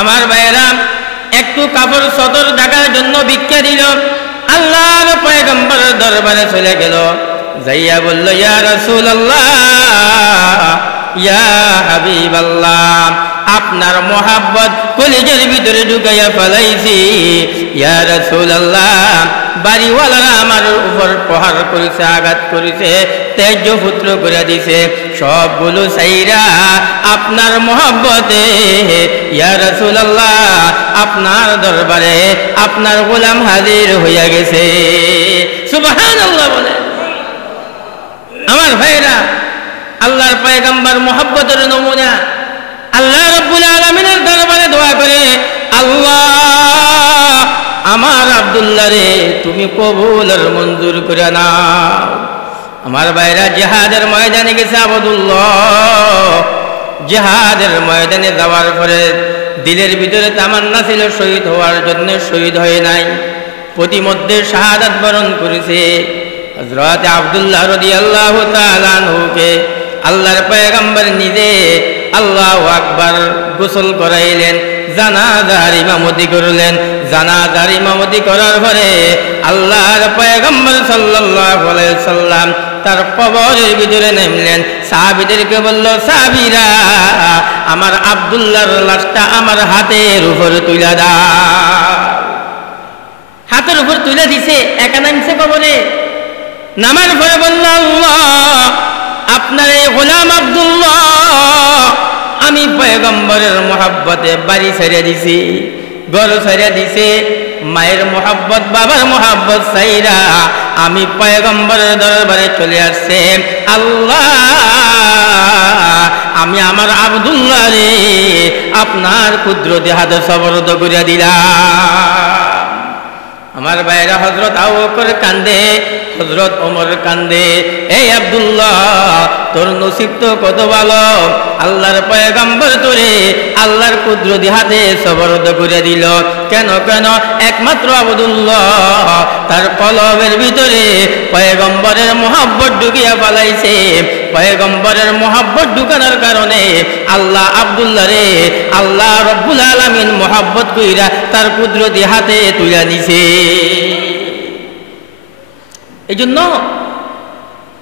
আমার ভাইয়েরা একটু কাপড় সদর ঢাকার জন্য ভিক্ষা দিল, আল্লাহর পয়গম্বরের দরবারে চলে গেল, যাইয়া বলল, ইয়া রাসূলুল্লাহ, ইয়া হাবিবাল্লাহ, আপনার মোহাব্বত কলিজার ভিতরে ঢুকাইয়া ফেলাইছি। ইয়া রাসূলুল্লাহ, বাড়িওয়ালারা আমার উপর প্রহার করেছে, আঘাত করেছে, তেজ পুত্র করে দিছে, সবগুলো সাইরা আপনার মোহাব্বতে ইয়া রাসূলুল্লাহ আপনার দরবারে আপনার গোলাম হাজির হইয়া গেছে। সুবহানাল্লাহ বলে। আমার ভাইরা, আল্লাহর পয়গম্বর মোহাব্বতের নমুনা। আল্লাহ রাব্বুল আলামিনের দরবারে দোয়া করে, আল্লাহ আমার আব্দুল্লাহ রে তুমি কবুল আর মঞ্জুর করে নাও। আমার ভাইরা, জিহাদের ময়দানে গেছে আবদুল্লাহ। জিহাদের ময়দানে যাওয়ার পরে দিলের ভিতরে তামান্না ছিল শহীদ হওয়ার জন্য, শহীদ হয়ে নাই, প্রতিমধ্যে শাহাদাত বরণ করেছে। হযরত আব্দুল্লাহ রাদিয়াল্লাহু তাআলা আনহুকে আল্লাহর পয়গম্বর নিজে আল্লাহু আকবার গোসল করাইলেন, জানাজার ইমামতি করলেন। জানাজার ইমামতি করার পরে আল্লাহর পয়গম্বর সাল্লাল্লাহু আলাইহি সাল্লাম তার কবরের ভিতরে নামলেন। সাহাবীদেরকে বলল, সাহাবীরা আমার আব্দুল্লাহর লাশটা আমার হাতের উপর তুলে দাও। হাতের উপর তুলে দিছে, একা নামছে কবরে। নামার পরে বলল, আল্লাহ আপনার এই গোলাম আব্দুল্লাহ আমি পয়গম্বরের মোহাব্বতে বাড়ি ছেড়ে দিছি, ঘর ছেড়ে দিছে, মায়ের মোহাব্বত, বাবার মোহাব্বত সাইরা আমি পয়গম্বরের দরবারে চলে আসছে। আল্লাহ আমি আমার আব্দুল্লাহ রে আপনার কুদরতে হাতে সবরদ করে দিলাম। আমার ভাইরা, হযরত আবু বকর কান্দে, হযরত ওমর কান্দে, এই আব্দুল্লাহ তোর নসিব তো কত ভালো, আল্লাহর পয়গম্বর তোরে আল্লাহর কুদরতি হাতে সবরদ করে দিল। কেন কেন? একমাত্র আব্দুল্লাহ তার কলবের ভিতরে পয়গম্বরের মোহাব্বত ঢুকিয়া পালাইছে। পয়গম্বরের মোহাব্বত ঢুকানোর কারণে আল্লাহ আব্দুল্লাহ রে আল্লাহ রব্বুল আলামিন মোহাব্বত কইরা তার কুদরতি হাতে তুলে দিছে। এই জন্য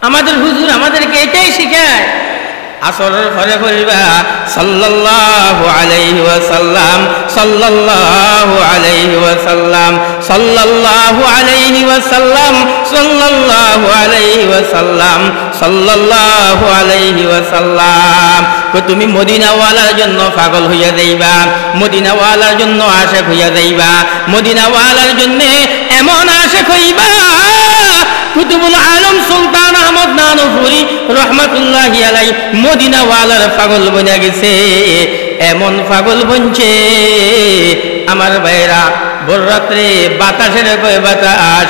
আমাদের হুজুর আমাদেরকে এটাই শিখায়, আসরের পরে পড়িবা সাল্লাল্লাহু আলাইহি ওয়াসাল্লাম, সাল্লাল্লাহু আলাইহি ওয়াসাল্লাম, সাল্লাল্লাহু আলাইহি ওয়াসাল্লাম, সাল্লাল্লাহু আলাইহি ওয়াসাল্লাম, সাল্লাল্লাহু আলাইহি ওয়াসাল্লাম। তুমি মদিনাওয়ালার জন্য পাগল হইয়া যাইবা, মদিনাওয়ালার জন্য আশিক হইয়া যাইবা, মদিনাওয়ালার জন্য এমন আশিক হইবা কুতুবুল আলম সুলতান আহমদ নানুপুরি রহমাতুল্লাহি আলাইহি মদিনাওয়ালার পাগল বনে গেছে। এমন পাগল বনছে আমার ভাইরা, ভোর রাত্রে বাতাসের কয় বাতাস,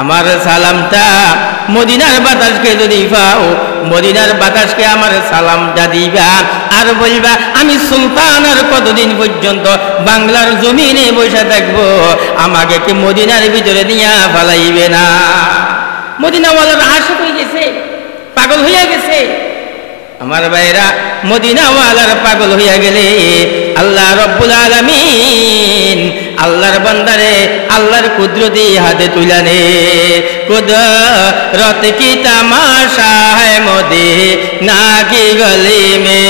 আমার সালামটা মদিনার বাতাসকে যদি পাও, মদিনার বাতাসকে আমার সালামটা দিবা আর বলবা, আমি সুলতান আর কতদিন পর্যন্ত বাংলার জমিনে বসে থাকবো, আমাকে কি মদিনার ভিতরে নিয়ে ফালাইবে না। মদিনাওয়ালার আশিক হয়ে গেছে, পাগল হইয়া গেছে। আমার ভাইরা, মদিনাওয়ালার পাগল হইয়া গেলে আল্লাহ রব্বুল আলামিন আল্লাহর বান্দারে আল্লাহর কুদরতি হাতে তুলানে। কুদরত কি তামাশা হ্যায় মদিনা কি গলি মে,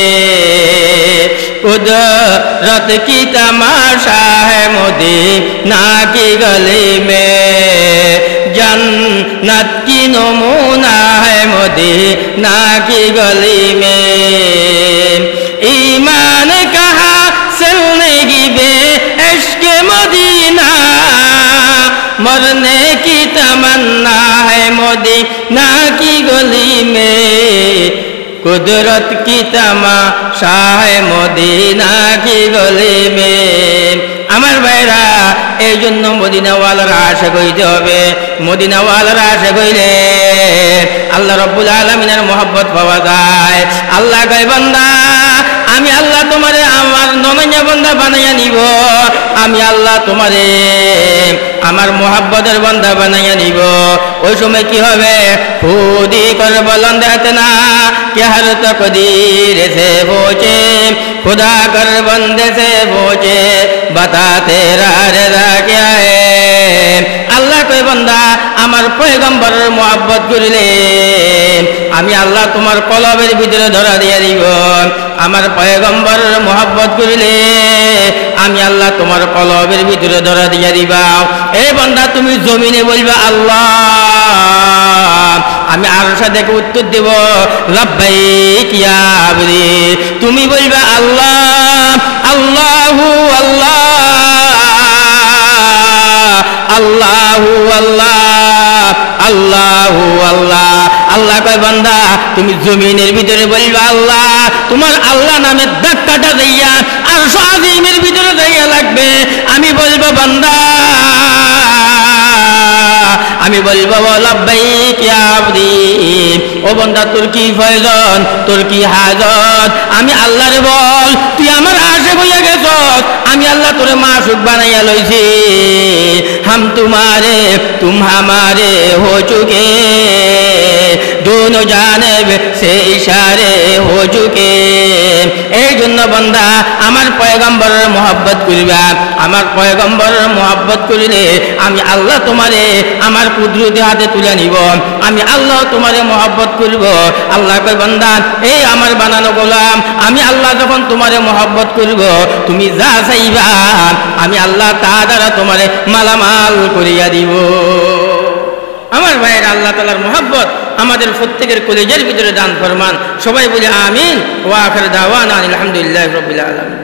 কুদরত কি তামাশা হ্যায় মদিনা কি গলি মে, जन्नत की नमूना है मदीना की गली में, ईमान कहा चलने की बे इश्क मदीना, मरने की तमन्ना है मदीना की गली में, कुदरत की तमाशा है मदीना की गली में। আমার ভাইরা, এই জন্য মদিনাওয়ালার আশিক হইতে হবে। মদিনাওয়ালার আশিক হইলে আল্লাহ রব্বুল আলামিনের মহব্বত পাওয়া যায়। আল্লাহ কয়, বান্দা আমি আল্লাহ তোমারে আমার ননইয়া বান্দা বানাইয়া নিব, আমি আল্লাহ তোমারে আমার মোহাব্বতের বান্দা বানাইয়া নিব। ওই সময় কি হবে? খুদি কর বুলন্দ ইতনা कि हर तकदीर से पहुँचे खुदा कर बंदे से पहुँचे बता तेरा रज़ा क्या है। আল্লাহ কই বান্দা আমার পয়গম্বরের মুহাব্বত করিলে আমি আল্লাহ তোমার কলবের ভিতরে ধরা দিয়া দিব। আমার পয়গম্বরের মুহাব্বত করিলে আমি আল্লাহ তোমার কলবের ভিতরে ধরা দিয়া দিবা। এই বান্দা তুমি জমিনে বলবা আল্লাহ, আমি আরশা দেখে উত্তর দেব লাব্বাইক ইয়া আবদি। তুমি বলবা আল্লাহ আল্লাহু আল্লাহ আল্লাহু আল্লাহ আল্লাহু আল্লাহ। আল্লাহ কয় বান্দা তুমি জমিনের ভিতরে বলবা আল্লাহ, তোমার আল্লাহ নামের ধাক্কাটা দিয়া আরশ আজিমের ভিতরে যাইয়া লাগবে। আমি বলবো বান্দা, আমি বলবো লাব্বাইক ইয়া আবদি। ও বান্দা তোর কি প্রয়োজন, তোর কি হাজত? আমি আল্লাহরে বল, তুই আমার আশে বইয়া গেছস, আমি আল্লাহ তোরে মাসুক বানাইয়া লইছি। हम तुम्हारे तुम हमारे हो चुके, दोनों जानिब से इशारे हो चुके। এই জন্য বান্দা আমার পয়গম্বরের মুহাব্বত করিবা। আমার পয়গম্বরের মুহাব্বত করিলে আমি আল্লাহ তোমারে আমার কুদরতি হাতে তুলে নিব। আমি আল্লাহ তোমারে মুহাব্বত করব। আল্লাহ কয় বান্দা এই আমার বানানো গোলাম, আমি আল্লাহ যখন তোমারে মুহাব্বত করব তুমি যা চাইবা আমি আল্লাহ তা দ্বারা তোমারে মালামাল করিয়া দিব। আমার ভাইয়ের আল্লাহ তাআলার মুহাব্বত আমাদের প্রত্যেকের কলিজার ভিতরে দান ফরমান। সবাই বলে আমিন। ওয়া আখির দাওয়ানা আলহামদুলিল্লাহি রাব্বিল আলামিন।